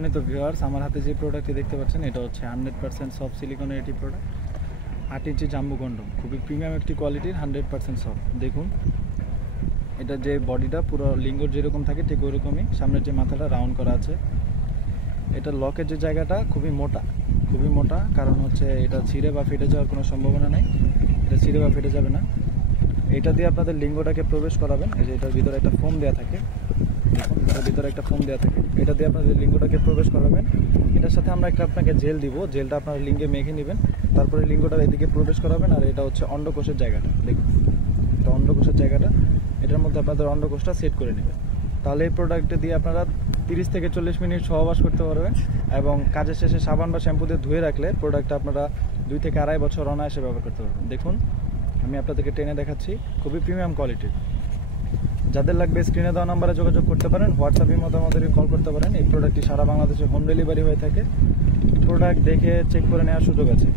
সম্মানিত ভিউয়ার্স, আমার হাতে যে প্রোডাক্টটি দেখতে পাচ্ছেন এটা হচ্ছে 100% সফট সিলিকনের একটি প্রোডাক্ট। 8 ইঞ্চি জাম্বো কন্ডম, খুবই প্রিমিয়াম একটি কোয়ালিটির, 100% সফট। দেখুন এটা যে বডিটা পুরো লিঙ্গর যেরকম থাকে ঠিক ওইরকমই, সামনের যে মাথাটা রাউন্ড করা আছে। এটা লকের যে জায়গাটা খুবই মোটা, কারণ হচ্ছে এটা ছিঁড়ে বা ফেটে যাওয়ার কোনো সম্ভাবনা নেই। এটা ছিঁড়ে বা ফেটে যাবে না। এটা দিয়ে আপনাদের লিঙ্গটাকে প্রবেশ করাবেন। এই যে এটার ভিতরে একটা ফোম দেওয়া থাকে, দেখুন এটার ভিতরে একটা ফোম দেওয়া থাকে। এটা দিয়ে আপনাদের লিঙ্গটাকে প্রবেশ করাবেন। এটার সাথে আমরা আপনাকে জেল দিব, জেলটা আপনার লিঙ্গে মেখে নেবেন, তারপরে লিঙ্গটা এদিকে প্রবেশ করাবেন। আর এটা হচ্ছে অন্ডকোষের জায়গাটা, দেখুন এটা অন্ডকোষের জায়গাটা, এটার মধ্যে আপনাদের অন্ডকোষটা সেট করে নেবেন। তাহলে এই প্রোডাক্টটা দিয়ে আপনারা 30 থেকে 40 মিনিট সহবাস করতে পারবেন, এবং কাজের শেষে সাবান বা শ্যাম্পু দিয়ে ধুয়ে রাখলে প্রোডাক্টটা আপনারা 2 থেকে 2.5 বছর অনায়াসে ব্যবহার করতে পারবেন। দেখুন আমি আপনাদেরকে টেনে দেখাচ্ছি, খুবই প্রিমিয়াম কোয়ালিটির। যাদের লাগবে স্ক্রিনে দেওয়া নাম্বারে যোগাযোগ করতে পারেন, হোয়াটসঅ্যাপের মতো আমাদেরকে কল করতে পারেন। এই প্রোডাক্টটি সারা বাংলাদেশে হোম ডেলিভারি হয়ে থাকে। প্রোডাক্ট দেখে চেক করে নেওয়ার সুযোগ আছে।